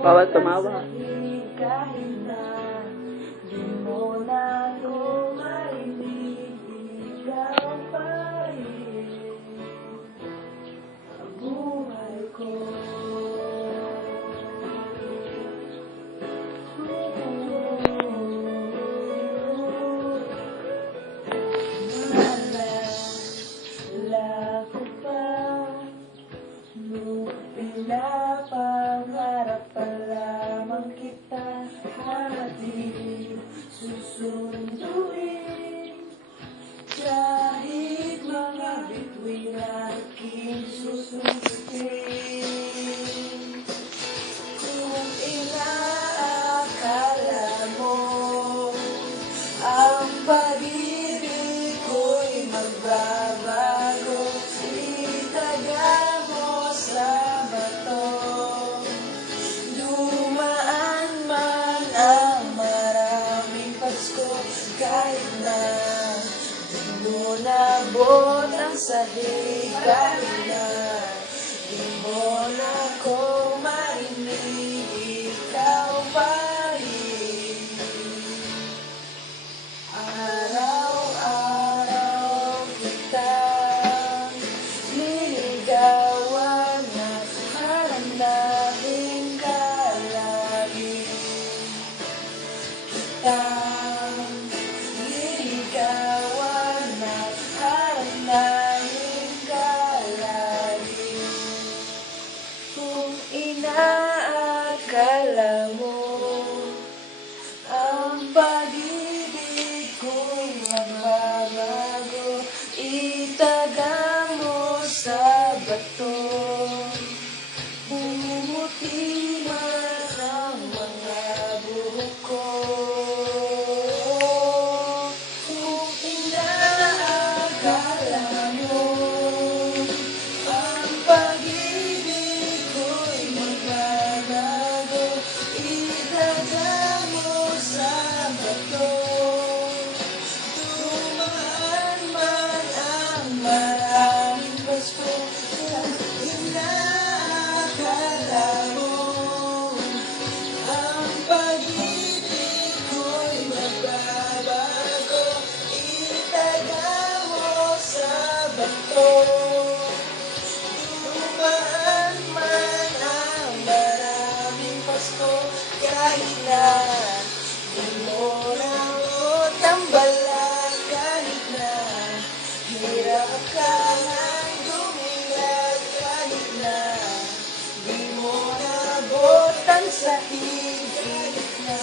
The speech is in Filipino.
Bawal tumawa. Kahit na di mo na ko marinig, ikaw pa rin ang buhay ko. Naalala ko pa nung pinapangarap pa lamang kita na di susunduin. Kahit mga bituin aking susunduin. Kung inaakala mo ang pag-ibig ko'y magbabago, itaga mo sa bato. Dumaan man ang maraming Pasko, kahit na di mo nabot ang sahig, kahit na di mo na ko marinig, ikaw pa rin. Araw-araw kitang niligawan at hanapin ka lagi. Kitang niligawan at hanapin ka lagi. Kung inaakala mo ang pag-ibig ko'y magbabago, itaga mo sa bato. Bumuti man ang mga buhok ko. Kung inaakala mo ang pag-ibig ko'y magbabago, itaga mo sa bato. Dumaan man ang maraming Pasko, inaakala mo ang pag-ibig ko'y magbabago, itaga mo sa bato. Dumaan man ang maraming Pasko, kahit na di mo naabot ang balat, kahit na hirap ka ng dumilag, kahit na di mo naabot ang sahig, kahit na